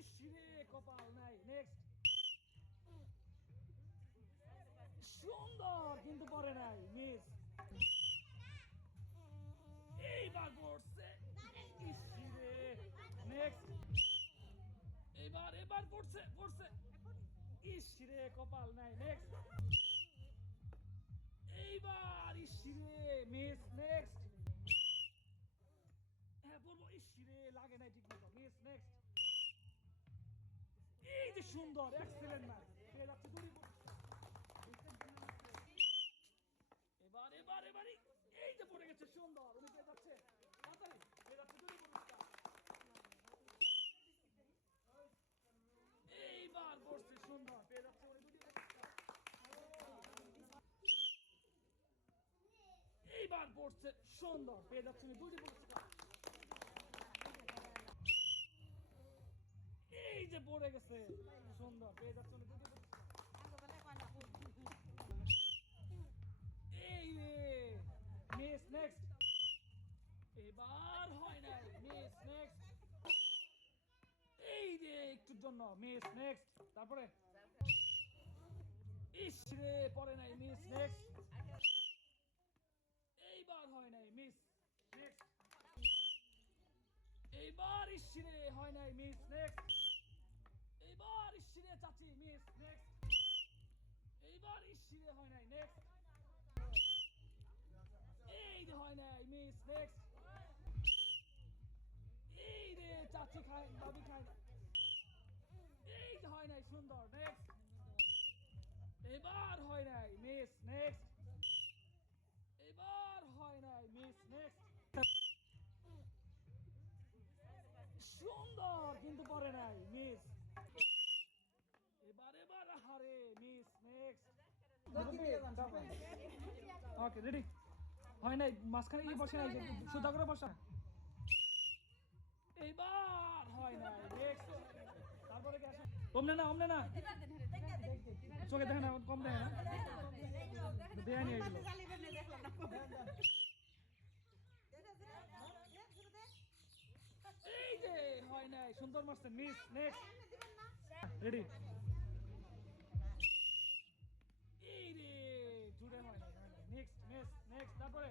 ইসিরে কপাল নাই। নেক্সট। সুন্দর কিন্তু পরে নাই, মিস। এইবার পড়ছে, ইসিরে। নেক্সট। এবার পড়ছে পড়ছে, ইসিরে কপাল নাই। নেক্সট। এইবার ইসিরে মিস। নেক্সট। হ্যাঁ পড়বো, ইসিরে লাগে নাই ঠিক মতো, মিস। নেক্সট। এই যে সুন্দর, এক্সেলেন্ট ম্যাচ, পেয়ে যাচ্ছে দুই। এবার এবার এবারই এই যে পড়ে গেছে, সুন্দর, উনি পেয়ে যাচ্ছে তাড়াতাড়ি, পেয়ে যাচ্ছে দুই পুরস্কার। এইবার পড়ছে সুন্দর, পেয়ে যাচ্ছে উনি দুটি পুরস্কার। এইবার পড়ছে সুন্দর, পেয়ে যাচ্ছে উনি দুটি পুরস্কার। এই যে পড়ে গেছে সুন্দর, পেয়ে যাচ্ছে উনি দুটি পুরস্কার। এই রে মিস। নেক্সট। এবার হয় নাই, মিস। নেক্সট। এই রে একটুর জন্য মিস। নেক্সট। তারপরে ইস রে পড়ে নাই, মিস। নেক্সট। এইবার হয় নাই, মিস। নেক্সট। এইবার ইস রে হয় নাই, মিস। নেক্সট। এইবার ইস রে চাচি, মিস। নেক্সট। এইবার ইস রে হয় নাই। নেক্সট। এই যে হয় নাই, মিস। নেক্সট। এই রে চাচি খায়, দাবি খায়। এই যে হয় নাই, সুন্দর। নেক্সট। এবার হয় নাই, মিস। নেক্সট। এবার হয় নাই, মিস। নেক্সট। সুন্দর কিন্তু পরে নাই, মিস। এবার হারে, মিস। নেক্সট। Okay ready. হয় নাই, মাঝখানে কি বসে নাই, সুদা করে বসা। এইবার হয় নাই, নেক্সট। তারপরে কি আসে, অমনে না, অমনে না, চোখে দেখে না, কম দেখে না, দেয়া নিয়ে গেল। এই যে হয় নাই, সুন্দর মারছে, মিস। নেক্সট। রেডি। এই রে জুড়ে হয় নাই, নেক্সট। মিস। নেক্সট। তারপরে